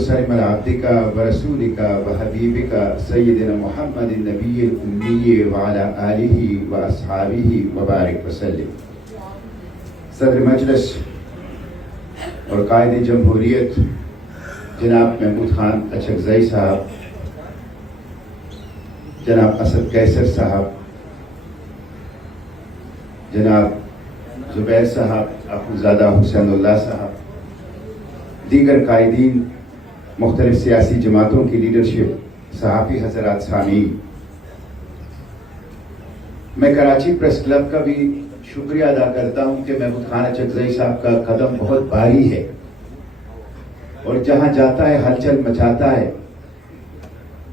وسلم على عبدك ورسولك وحبيبك سيدنا محمد النبي الأمي وعلى آله وأصحابه وبارك وسلم. صدر مجلس اور قائد جمہوریت جناب محمود خان اچکزئی صاحب، جناب اسد قیصر صاحب، جناب زبیر صاحب، اخوزادہ حسین اللہ صاحب، دیگر قائدین، مختلف سیاسی جماعتوں کی لیڈرشپ، صحافی حضرات، سامعین، میں کراچی پریس کلب کا بھی شکریہ ادا کرتا ہوں کہ محمود خان اچکزئی صاحب کا قدم بہت بھاری ہے اور جہاں جاتا ہے ہلچل مچاتا ہے.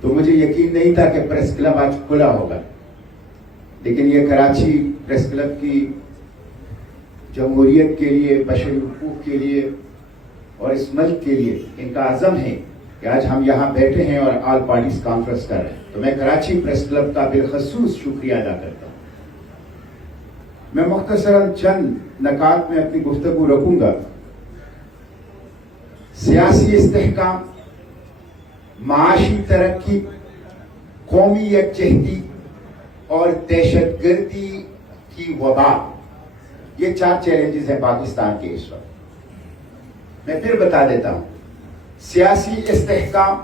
تو مجھے یقین نہیں تھا کہ پریس کلب آج کھلا ہوگا، لیکن یہ کراچی پریس کلب کی جمہوریت کے لیے، بشری حقوق کے لیے اور اس ملک کے لیے ان کا عزم ہے کہ آج ہم یہاں بیٹھے ہیں اور آل پارٹیز کانفرنس کر رہے ہیں. تو میں کراچی پریس کلب کا بالخصوص شکریہ ادا کرتا ہوں. میں مختصراً چند نکات میں اپنی گفتگو رکھوں گا. سیاسی استحکام، معاشی ترقی، قومی یکجہتی اور دہشت گردی کی وبا، یہ 4 چیلنجز ہیں پاکستان کے اس وقت. میں پھر بتا دیتا ہوں. سیاسی استحکام،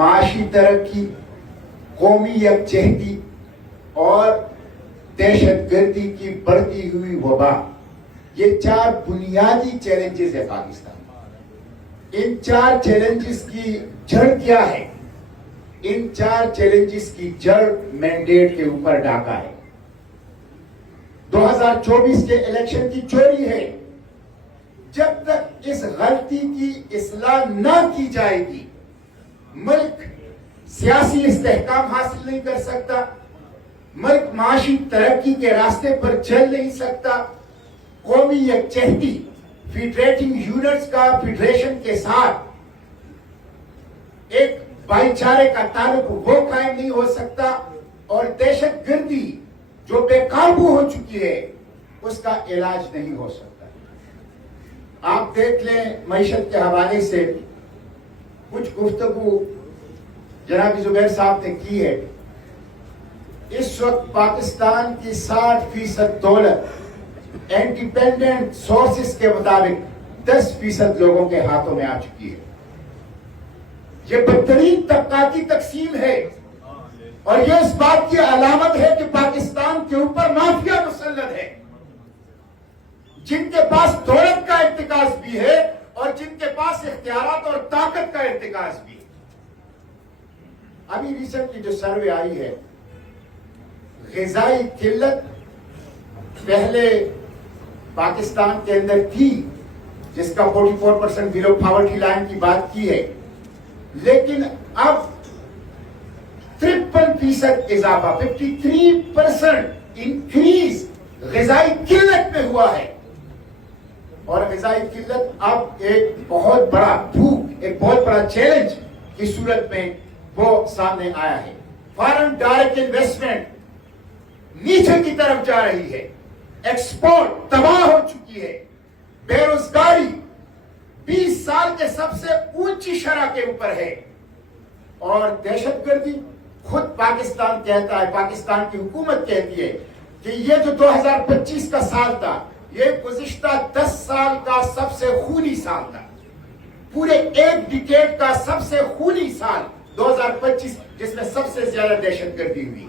معاشی ترقی، قومی یکجہتی اور دہشت گردی کی بڑھتی ہوئی وبا، یہ 4 بنیادی چیلنجز ہیں پاکستان. ان 4 چیلنجز کی جڑ کیا ہے؟ ان 4 چیلنجز کی جڑ مینڈیٹ کے اوپر ڈاکا ہے. 2024 کے الیکشن کی چوری ہے. جب تک اس غلطی کی اصلاح نہ کی جائے گی، ملک سیاسی استحکام حاصل نہیں کر سکتا، ملک معاشی ترقی کے راستے پر چل نہیں سکتا. قومی یکجہتی، فیڈریٹنگ یونٹس کا فیڈریشن کے ساتھ ایک بھائی چارے کا تعلق وہ قائم نہیں ہو سکتا، اور دہشت گردی جو بے قابو ہو چکی ہے اس کا علاج نہیں ہو سکتا. آپ دیکھ لیں، معیشت کے حوالے سے کچھ گفتگو جناب زبیر صاحب نے کی ہے. اس وقت پاکستان کی 60% دولت انڈیپینڈنٹ سورسز کے مطابق 10% لوگوں کے ہاتھوں میں آ چکی ہے. یہ بدترین طبقاتی تقسیم ہے اور یہ اس بات کی علامت ہے کہ پاکستان کے اوپر مافیا مسلط ہے، جن کے پاس دولت کا ارتکاز بھی ہے اور جن کے پاس اختیارات اور طاقت کا ارتکاز بھی ہے. ابھی ریسنٹلی جو سروے آئی ہے، غذائی قلت پہلے پاکستان کے اندر تھی، جس کا 44% بلو پاورٹی لائن کی بات کی ہے، لیکن اب 53% اضافہ، 53% انکریز غذائی قلت میں ہوا ہے. اور غذائی قلت اب ایک بہت بڑا بھوک، ایک بہت بڑا چیلنج کی صورت میں وہ سامنے آیا ہے. فارن ڈائریکٹ انویسٹمنٹ نیچے کی طرف جا رہی ہے، ایکسپورٹ تباہ ہو چکی ہے، بے روزگاری 20 سال کے سب سے اونچی شرح کے اوپر ہے، اور دہشت گردی خود پاکستان کہتا ہے، پاکستان کی حکومت کہتی ہے کہ یہ جو 2025 کا سال تھا، یہ گزشتہ 10 سال کا سب سے خونی سال تھا. پورے ایک ڈیکیڈ کا سب سے خونی سال 2025، جس میں سب سے زیادہ دہشت گردی ہوئی.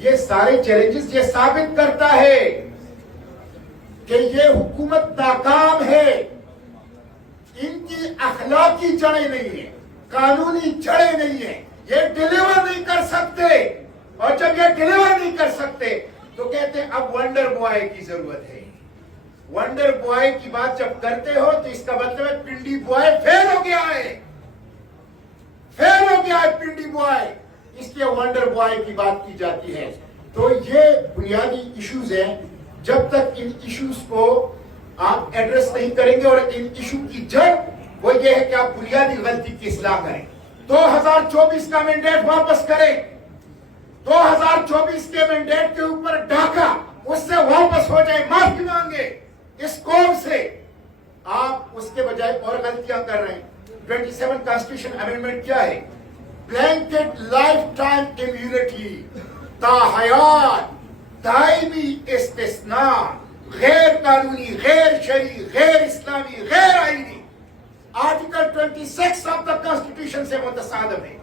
یہ سارے چیلنجز یہ ثابت کرتا ہے کہ یہ حکومت ناکام ہے. ان کی اخلاقی جڑیں نہیں ہیں، قانونی جڑیں نہیں ہیں، یہ ڈیلیور نہیں کر سکتے. اور جب یہ ڈیلیور نہیں کر سکتے تو کہتے ہیں اب ونڈر بوائے کی ضرورت ہے. ونڈر بوائے کی بات جب کرتے ہو تو اس کا مطلب ہے پنڈی بوائے فیل ہو گیا ہے، فیل ہو گیا ہے پنڈی بوائے، اس لیے ونڈر بوائے کی بات کی جاتی ہے. تو یہ بنیادی ایشوز ہیں. جب تک ان ایشوز کو آپ ایڈریس نہیں کریں گے، اور ان ایشو کی جڑ وہ یہ ہے کہ آپ بنیادی غلطی کی اصلاح کریں. 2024 کا مینڈیٹ واپس کریں. 2024 کے مینڈیٹ کے اوپر ڈاکہ اس سے واپس ہو جائے، معافی مانگے اس قوم سے. آپ اس کے بجائے اور غلطیاں کر رہے ہیں. 27 کانسٹیٹیوشن امینڈمنٹ کیا ہے؟ بلینکٹ لائف ٹائم امیونٹی، تاحیات، دائمی استثناء، غیر قانونی، غیر شرعی، غیر اسلامی، غیر آئینی، آرٹیکل 26 آف دا کانسٹیٹیوشن سے متصادم ہے،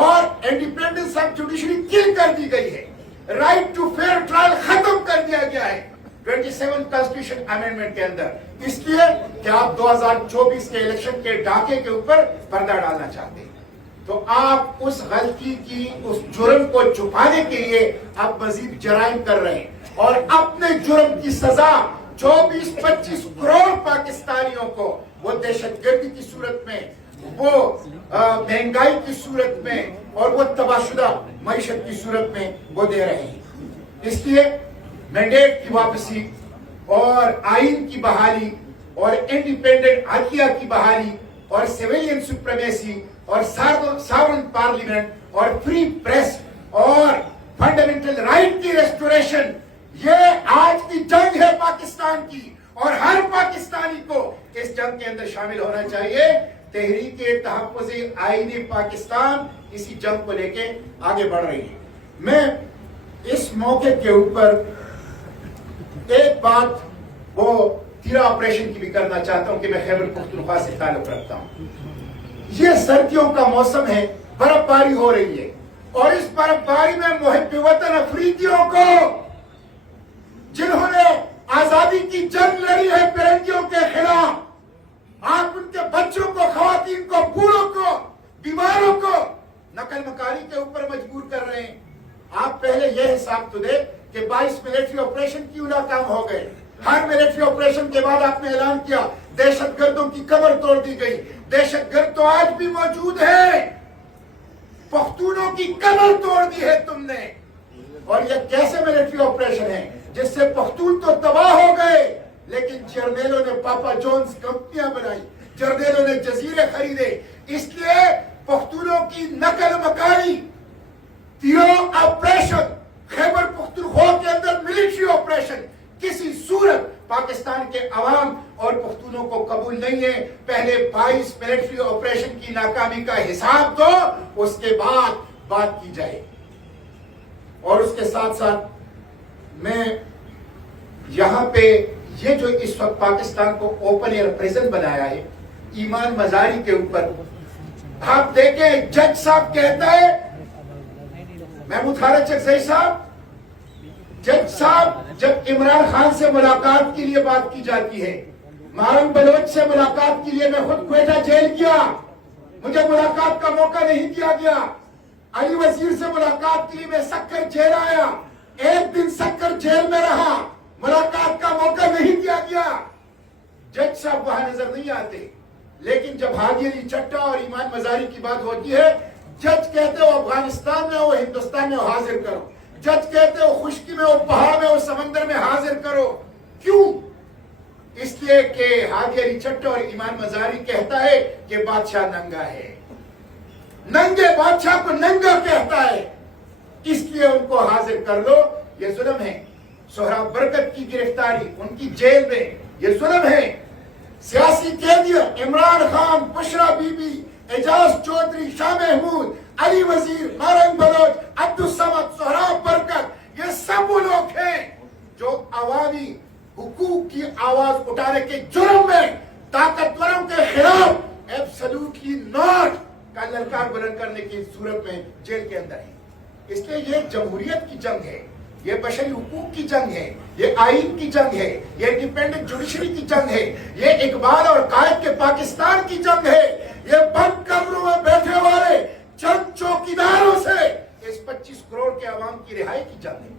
اور انڈیپینڈنس آف جوڈیشری کل کر دی گئی ہے، رائٹ ٹو فیئر ٹرائل ختم کر دیا گیا ہے 27 کانسٹیٹیوشن امینڈمنٹ کے اندر، اس لیے کہ آپ 2024 کے الیکشن کے ڈاکے کے اوپر پردہ ڈالنا چاہتے ہیں، تو آپ اس غلطی کی، اس جرم کو چھپانے کے لیے آپ مزید جرائم کر رہے ہیں، اور اپنے جرم کی سزا 24-25 کروڑ پاکستانیوں کو وہ دہشت گردی کی صورت میں، وہ مہنگائی کی صورت میں، اور وہ تباہ شدہ معیشت کی صورت میں وہ دے رہے ہیں۔ اس لیے مینڈیٹ کی واپسی اور آئین کی بحالی اور انڈیپینڈنٹ عدلیہ کی بحالی اور سویلین سپریمیسی اور ساورن پارلیمنٹ اور فری پریس اور فنڈامنٹل رائٹ کی ریسٹوریشن، یہ آج کی جنگ ہے پاکستان کی، اور ہر پاکستانی کو اس جنگ کے اندر شامل ہونا چاہیے۔ تحریک تحفظ آئین پاکستان اسی جنگ کو لے کے آگے بڑھ رہی ہے۔ میں اس موقع کے اوپر ایک بات وہ تیرا آپریشن کی بھی کرنا چاہتا ہوں کہ میں خیبر پختونخوا سے تعلق رکھتا ہوں۔ یہ سردیوں کا موسم ہے، برف باری ہو رہی ہے، اور اس برف باری میں محب وطن افریقیوں کو، جنہوں نے آزادی کی جنگ لڑی ہے فرنگیوں کے خلاف، آپ ان کے بچوں کو، خواتین کو، بوڑھوں کو، بیماروں کو نقل مکانی کے اوپر مجبور کر رہے ہیں۔ آپ پہلے یہ حساب تو دے کہ 22 ملٹری آپریشن کیوں ناکام ہو گئے؟ ہر ملٹری آپریشن کے بعد آپ نے اعلان کیا دہشت گردوں کی کمر توڑ دی گئی۔ دہشت گرد تو آج بھی موجود ہے، پختونوں کی کمر توڑ دی ہے تم نے۔ اور یہ کیسے ملٹری آپریشن ہے جس سے پختون تو تباہ ہو گئے، لیکن جرنیلوں نے پاپا جونز کمپنیاں بنائی، جرنیلوں نے جزیرے خریدے۔ اس لیے پختونوں کی نقل مکانی، تیروں آپریشن، خیبر پختونخوا کے اندر ملٹری آپریشن کسی صورت پاکستان کے عوام اور پختونوں کو قبول نہیں ہے۔ پہلے 22 ملٹری آپریشن کی ناکامی کا حساب دو، اس کے بعد بات کی جائے۔ اور اس کے ساتھ ساتھ میں یہاں پہ یہ جو اس وقت پاکستان کو اوپن ایئر پریزن بنایا ہے ایمان مزاری کے اوپر، آپ دیکھیں جج صاحب کہتا ہے، محمود خالد چکزئی صاحب، جج صاحب جب عمران خان سے ملاقات کے لیے بات کی جاتی ہے، مارنگ بلوچ سے ملاقات کے لیے میں خود کوئٹہ جیل گیا، مجھے ملاقات کا موقع نہیں دیا گیا۔ علی وزیر سے ملاقات کے لیے میں سکر جیل آیا، ایک دن سکر جیل میں رہا، ملاقات کا موقع نہیں دیا گیا۔ جج صاحب وہاں نظر نہیں آتے، لیکن جب ہادی علی چٹا اور ایمان مزاری کی بات ہوتی ہے، جج کہتے ہو افغانستان میں ہو، ہندوستان میں ہو، حاضر کرو۔ جج کہتے ہو خشکی میں ہو، پہاڑ میں ہو، سمندر میں، حاضر کرو۔ کیوں؟ اس لیے کہ ہادی علی چٹا اور ایمان مزاری کہتا ہے کہ بادشاہ ننگا ہے، ننگے بادشاہ کو ننگا کہتا ہے، اس لیے ان کو حاضر کر لو۔ یہ ظلم ہے۔ سہراب برکت کی گرفتاری، ان کی جیل میں، یہ ظلم ہے۔ سیاسی قیدیوں، عمران خان، بشرا بی بی، اعجاز چودھری، شاہ محمود، علی وزیر، مارنگ بلوچ، عبدالصمد، سہراب برکت، یہ سب وہ لوگ ہیں جو عوامی حقوق کی آواز اٹھانے کے جرم میں طاقتوروں کے خلاف ایبسلوٹلی ناٹ کا للکار بلند کرنے کی صورت میں جیل کے اندر ہے۔ اس لیے یہ جمہوریت کی جنگ ہے، یہ بشری حقوق کی جنگ ہے، یہ آئین کی جنگ ہے، یہ انڈیپینڈنٹ جوڈیشری کی جنگ ہے، یہ اقبال اور قائد کے پاکستان کی جنگ ہے، یہ بند کمروں میں بیٹھے والے چند چوکیداروں سے اس 25 کروڑ کے عوام کی رہائی کی جنگ ہے۔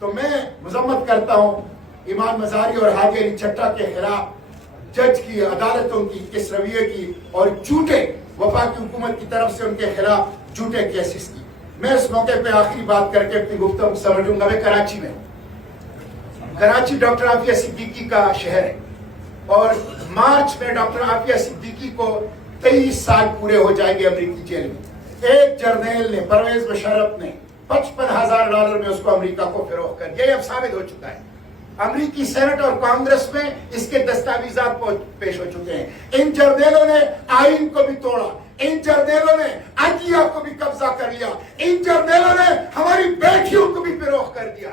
تو میں مذمت کرتا ہوں ایمان مزاری اور ہادی علی چٹا کے خلاف جج کی، عدالتوں کی اس رویے کی، اور جھوٹے وفاقی حکومت کی طرف سے ان کے خلاف جھوٹے کیسز کی۔ میں اس موقع پہ آخری بات کر کے اپنی گفتگو سمجھوں گا۔ میں کراچی میں ہوں، کراچی ڈاکٹر عافیہ صدیقی کا شہر ہے، اور مارچ میں ڈاکٹر عافیہ صدیقی کو 23 سال پورے ہو جائیں گے امریکی جیل میں۔ ایک جرنیل نے، پرویز مشرف نے $55,000 میں اس کو امریکہ کو فروخت کر دیا، یہ اب ثابت ہو چکا ہے۔ امریکی سینٹ اور کانگریس میں اس کے دستاویزات پیش ہو چکے ہیں. ان جرنیلوں نے آئین کو بھی توڑا, ان جرنیلوں نے عدلیہ کو بھی قبضہ کر لیا, ان جرنیلوں نے ہماری بیٹیوں کو بھی فروخت کر دیا.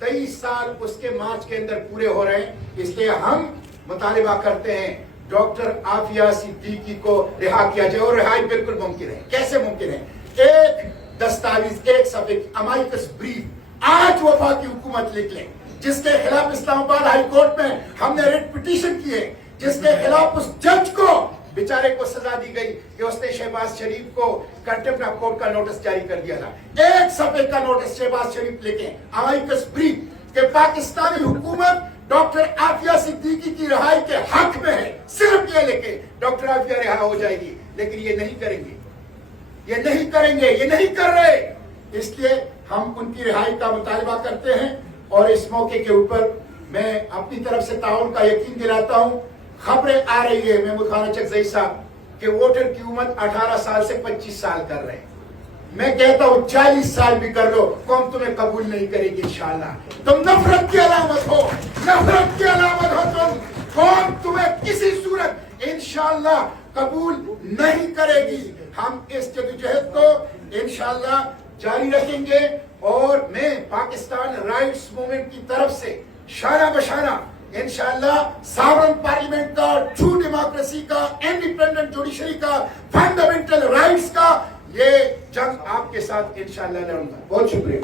23 سال اس کے مارچ کے اندر پورے ہو رہے ہیں. اس لیے ہم مطالبہ کرتے ہیں ڈاکٹر عافیہ صدیقی کو رہا کیا جائے, اور رہائی بالکل ممکن ہے. کیسے ممکن ہے؟ ایک دستاویز, ایک صفحے امائکس بریف آج وفاقی حکومت لکھ لیں, جس کے خلاف اسلام آباد ہائی کورٹ میں ہم نے ریٹ پٹیشن کی ہے, جس کے خلاف اس جج کو بیچارے کو سزا دی گئی کہ اس نے شہباز شریف کو کنٹمپٹ آف کورٹ کا نوٹس جاری کر دیا تھا. ایک صفحے کا نوٹس شہباز شریف لکھیں امائکس بریف کہ پاکستانی حکومت ڈاکٹر عافیہ صدیقی کی رہائی کے حق میں ہے. صرف یہ لکھیں ڈاکٹر عافیہ رہا ہو جائے گی. لیکن یہ نہیں کریں گے, یہ نہیں کریں گے, یہ نہیں کر رہے. اس لیے ہم ان کی رہائی کا مطالبہ کرتے ہیں. اور اس موقع کے اوپر میں اپنی طرف سے تعاون کا یقین دلاتا ہوں. خبریں آ رہی ہے محمود خان اچکزئی صاحب کہ ووٹر کی عمر 18 سال سے 25 سال کر رہے ہیں. میں کہتا ہوں 40 سال بھی کر لو, قوم تمہیں قبول نہیں کرے گی انشاءاللہ. تم نفرت کی علامت ہو, نفرت کی علامت ہو تم. قوم تمہیں کسی صورت انشاءاللہ قبول نہیں کرے گی. ہم اس جدوجہد کو انشاءاللہ جاری رکھیں گے. اور میں پاکستان رائٹس موومنٹ کی طرف سے شانہ بشانہ انشاءاللہ ساورن پارلیمنٹ کا, ٹرو ڈیموکریسی کا, انڈیپینڈنٹ جوڈیشری کا, فنڈامنٹل رائٹس کا یہ جنگ آپ کے ساتھ انشاءاللہ لڑوں گا. بہت شکریہ.